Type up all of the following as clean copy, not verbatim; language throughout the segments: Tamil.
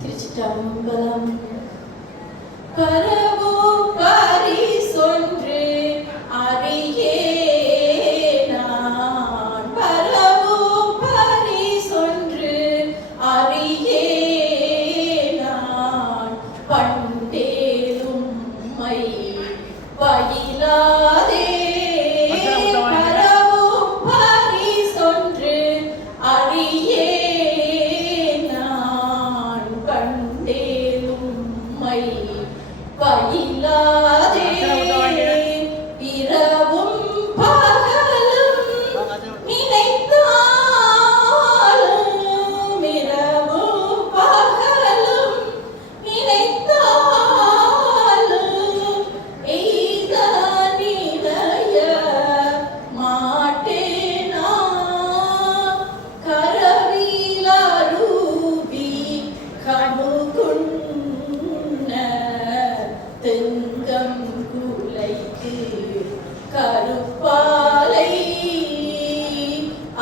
திருச்சிற்றம்பலம். பரவோ பரிசொன்று அறியேன் நான், பரவோ பரிசொன்று அறியேன் நான், பண்டேலும் மை பயிலாதே பயிலாதே இரவும் பகலும் நினைத்தாலும், இரவும் பகலும் நினைத்தாலும் எய்த நினைய மாட்டேனா, கரவிலருவி கமுகுண் தெங்கம் குலைக்கு கருப்பாலை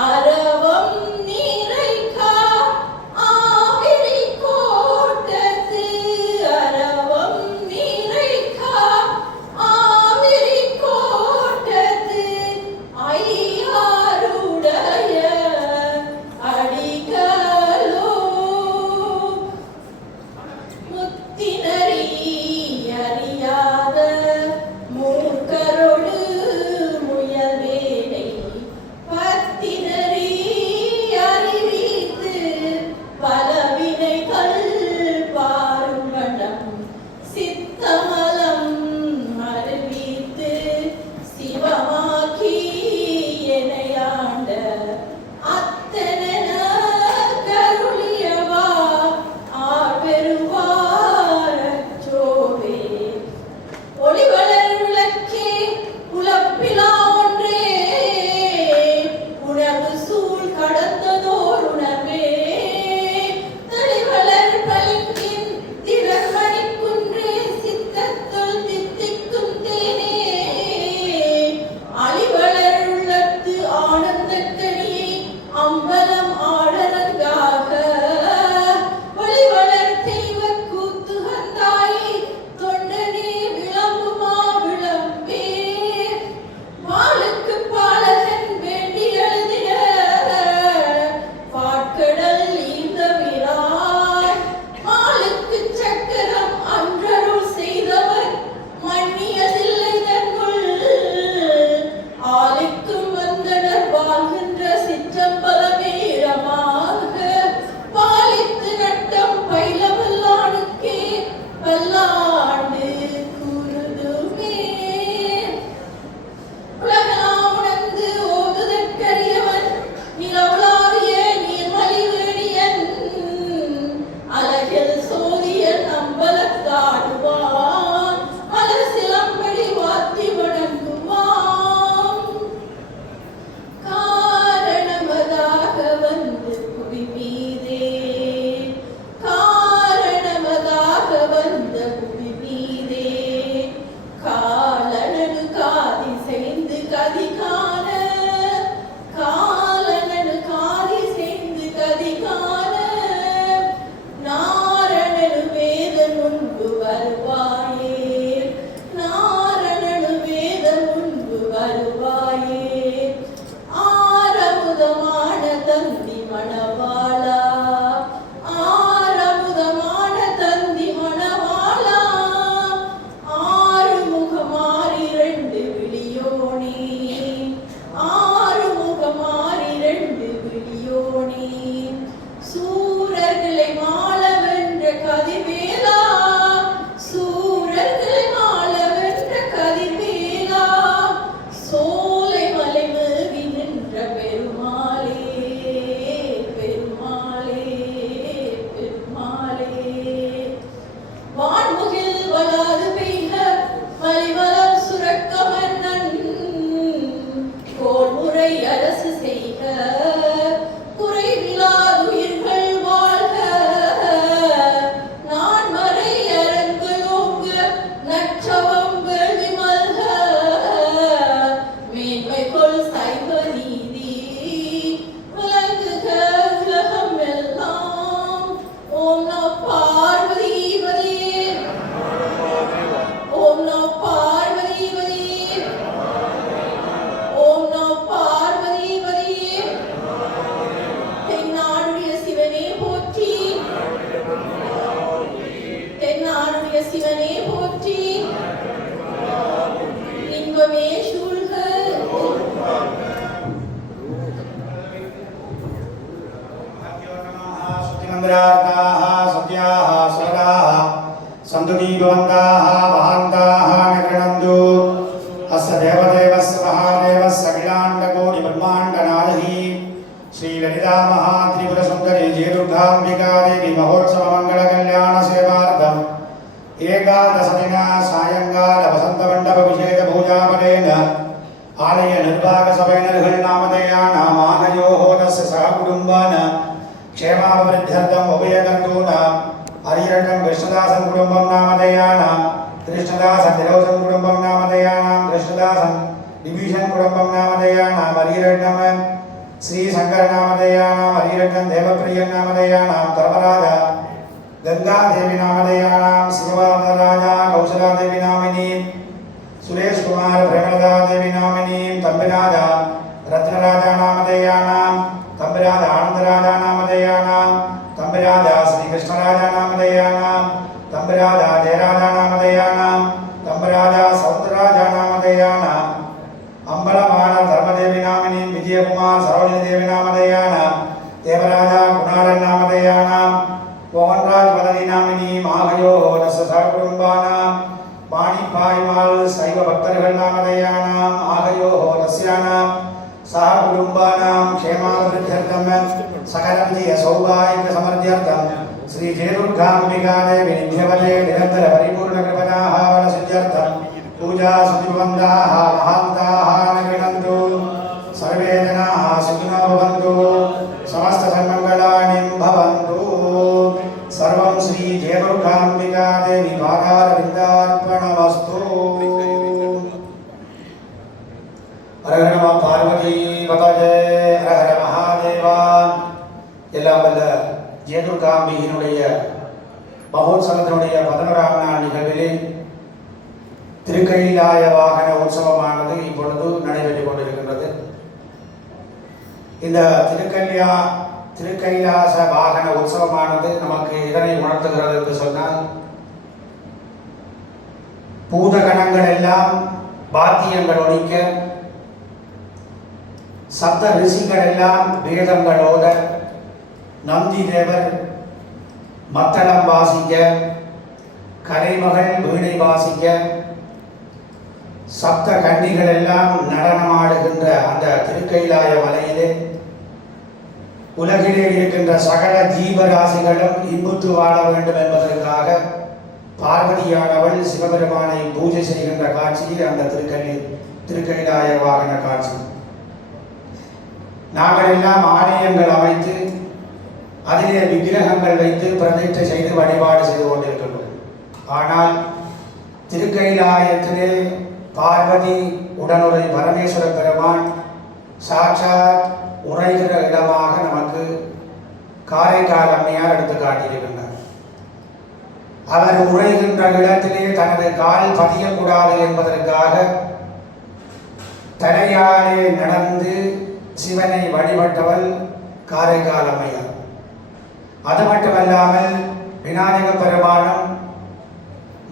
அரவம் நிறைக்கா ஆவிரி கோட்டத்து, அரவம் நிறைக்கா ஆவிரி கோட்டத்து ஐயாருடைய அடிகளோ முத்தினரி அறியாத மூர்க்கரோடு சிவனே போற்றி இன்பமே சூழ்க सत्याः सरलाः सन्तुती भवन्ताः महान्ताः निगृह्णन्तु अस्य देवदेवस्य महादेवस्य अखिलाण्डकोटिब्रह्माण्डनायकी श्रीललिता महात्रिपुरसुन्दरी जयदुर्गाम्बिका देवी महोत्सवमङ्गलकल्याणसेवार्थम् एकादशदिना सायङ्काल वसन्तमण्डपविषेकपूजाफलेन आलय निर्वाहकसभेन नामधेयानाम् आनयोः तस्य सहकुटुम्बान् क्षेमाभिवृद्ध्यर्थम् उभयकर्तॄणां हरिहरटं कृष्णदासं कुटुम्बं नामधेयानां कृष्णदासं निरोधं कुटुम्बं नामधेयानां कृष्णदासं विभीषण कुटुम्बं नामधेयानां हरिहरटं श्रीशंकर नामधेयानां हरिहरटं देवप्रियं नामधेयानां धर्मराज गंगादेवी नामधेयानां शिवराजा कौशलादेवी नामिनी सुरेश कुमार प्रेमलता देवी नामिनी तंबिराज रत्नराजा नामधेयानां तंबिराज आनंदराजा नामधेयानां तंबिराज श्री कृष्णराजा नामधेयानां तंबिराज जयराजा नामधेयानां तंबिराज सौंदराजा नामधेयानां अंबलमाण धर्मदेवी नामिनी विजयकुमार सरोजिनी देवी नामधेयानां देवराजा गुणारन नामधेयानां मोहनराज वदनी नामिनी माघयोः दश सहकुटुम्बानां पाणिपायिमाल शैव भक्तர்கள் नामधेयानां आघयोः दस्यानां सहकुटुम्बानां क्षेमाभिवृद्ध्यर्थं सकलविजय सौभाग्य समृद्ध्यर्थं श्री जयदुर्गाम्बिका देवी नित्यबले निरंतर परिपूर्ण कृपयाः बलसिद्ध्यर्थं पूजा सुतिभवन्ताः महान्ताः निगृह्णन्तु सर्वे जनाः सुखिनो भवन्तु समस्त सन्मङ्गलानि भवन्तु सर्वं श्री जयदुर्गाम्बिका देवी पादारविन्दार्पणमस्तु हर हर नमः पार्वती पतये हर हर महादेवा எல்லாம் வல்ல ஜெயதுர்காம்பிகையினுடைய மகோத்சவத்தினுடைய 11ஆம் நாள் நிகழ்விலே திருக்கைலாய வாகன உற்சவமானது இப்பொழுது நடைபெற்றுக் கொண்டிருக்கின்றது. இந்த திருக்கைலாச வாகன உற்சவமானது நமக்கு இதனை உணர்த்துகிறது என்று சொன்னால், பூதகணங்கள் எல்லாம் வாத்தியங்கள் ஒலிக்க, சப்த ரிஷிகள் எல்லாம் வேதங்களோட, நந்தி தேவர் மத்தளம் வாசிக்க, கலைமகள் வீணை வாசிக்க, சப்த கன்னிகள் எல்லாம் நடனமாடுகின்ற அந்த திருக்கைலாய மலையிலே உலகிலே இருக்கின்ற சகல ஜீவராசிகளும் இன்புற்று வாழ வேண்டும் என்பதற்காக பார்வதியானவள் சிவபெருமானை பூஜை செய்கின்ற காட்சியே அந்த திருக்கைலாய வாகன காட்சி. நாங்கள் எல்லாம் ஆலயங்கள் அமைத்து அதிலே விக்கிரகங்கள் வைத்து பிரதிஷ்டை செய்து வழிபாடு செய்து கொண்டிருக்கின்றோம். ஆனால் திருக்கைலாயத்திலே பார்வதி உடனுரை பரமேஸ்வர பெருமான் சாட்சாத் உரைகிற இடமாக நமக்கு காரைக்கால் அம்மையார் எடுத்து காட்டியிருக்கின்றார். அவர் உரைகின்ற இடத்திலே தனது கால் பதியக்கூடாது என்பதற்காக தலையாலே நடந்து சிவனை வழிபட்டவள் காரைக்கால் அம்மையார். அது மட்டுமல்லாமல் விநாயக பெருமானும்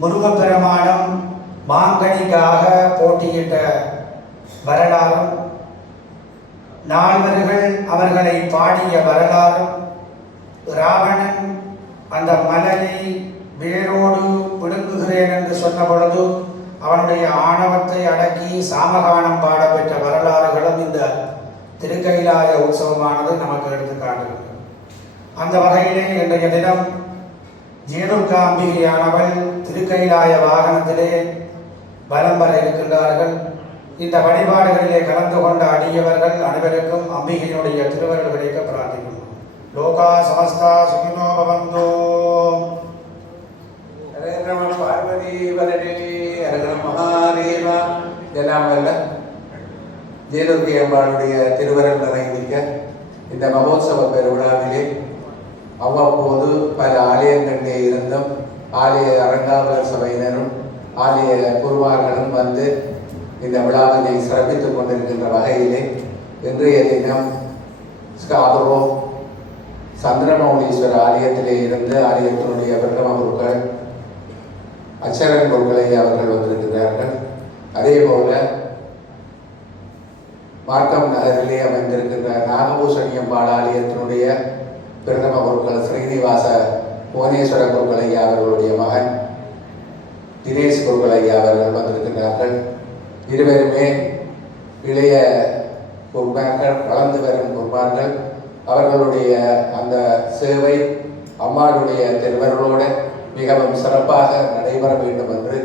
முருகப்பெருமானும் மாங்கனிக்காக போட்டியிட்ட வரலாறும், நால்வர்கள் அவர்களை பாடிய வரலாறும், ராவணன் அந்த மலையை வேரோடு பிடுங்குகிறேன் என்று சொன்ன பொழுது அவனுடைய ஆணவத்தை அடக்கி சாமகானம் பாட பெற்ற வரலாறுகளும் இந்த திருக்கைலாய உற்சவமானது நமக்கு எடுத்து காட்டுகிறது. அந்த வகையிலே இன்றைய தினம் ஜெயதுர்காம்பிகையானவள் திருக்கைலாய வாகனத்திலே வலம் வர இருக்கின்றார்கள். இந்த வழிபாடுகளிலே கலந்து கொண்ட அடியவர்கள் அனைவருக்கும் அம்பிகையினுடைய திருவருள் கிடைக்க பிரார்த்திக்கிறோம். லோகா சமஸ்தா சுகினோ பவந்தோ. பார்வதி வலரே அரகர மகாதேவா. எல்லாம் வல்ல ஜெயதுர்கை அம்பாளுடைய திருவருள் நிறைந்திருக்க இந்த மகோத்சவ பெருவிழாவிலே அவ்வப்போது பல ஆலயங்களிலே இருந்தும் ஆலய அரங்காவலர் சபையினரும் ஆலய குருமார்களும் வந்து இந்த விழாவினை சிறப்பித்துக் கொண்டிருக்கின்ற வகையிலே இன்றைய தினம் ஸ்காபரோ சந்திரமௌலீஸ்வரர் ஆலயத்திலே இருந்து ஆலயத்தினுடைய பிரதம குருக்கள், அச்சரன் பொருட்களை அவர்கள் வந்திருக்கிறார்கள். அதே போல மார்க்கம் நகரிலே அமைந்திருக்கின்ற நாகபூஷணியம் பாலாலயத்தினுடைய பிரதம பொருட்கள் ஸ்ரீனிவாச புவனேஸ்வர பொருட்களையா அவர்களுடைய மகன் தினேஷ் பொருட்களையா அவர்கள் வந்திருக்கிறார்கள். இருவருமே இளைய குர்பான்கள், வளர்ந்து வரும் குர்பான்கள். அவர்களுடைய அந்த சேவை அம்மாளுடைய திருவர்களோடு மிகவும் சிறப்பாக நடைபெற வேண்டும் என்று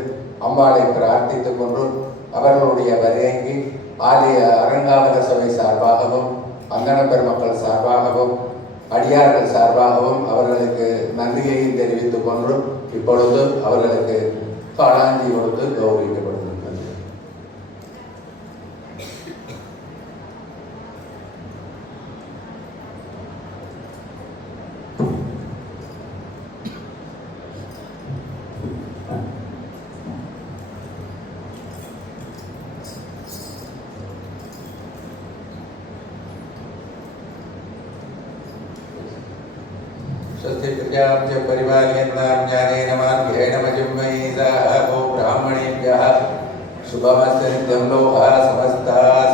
அம்மாளை பிரார்த்தித்துக் கொண்டு அவர்களுடைய வருகைக்கு ஆலய அறங்காவல சபை சார்பாகவும் அங்கன பெருமக்கள் சார்பாகவும் அடியார்கள் சார்பாகவும் அவர்களுக்கு நன்றியையும் தெரிவித்துக் கொண்டு இப்பொழுது அவர்களுக்கு காளாஞ்சி கொடுத்து கௌரவிக்கப்படுகிறது. स्वस्ति परिवार्यन्नां ज्ञानेन मार्गेण मजुम्मयि सह ब्राह्मणेभ्यः शुभमस्तु नित्यं लोकाः समस्ताः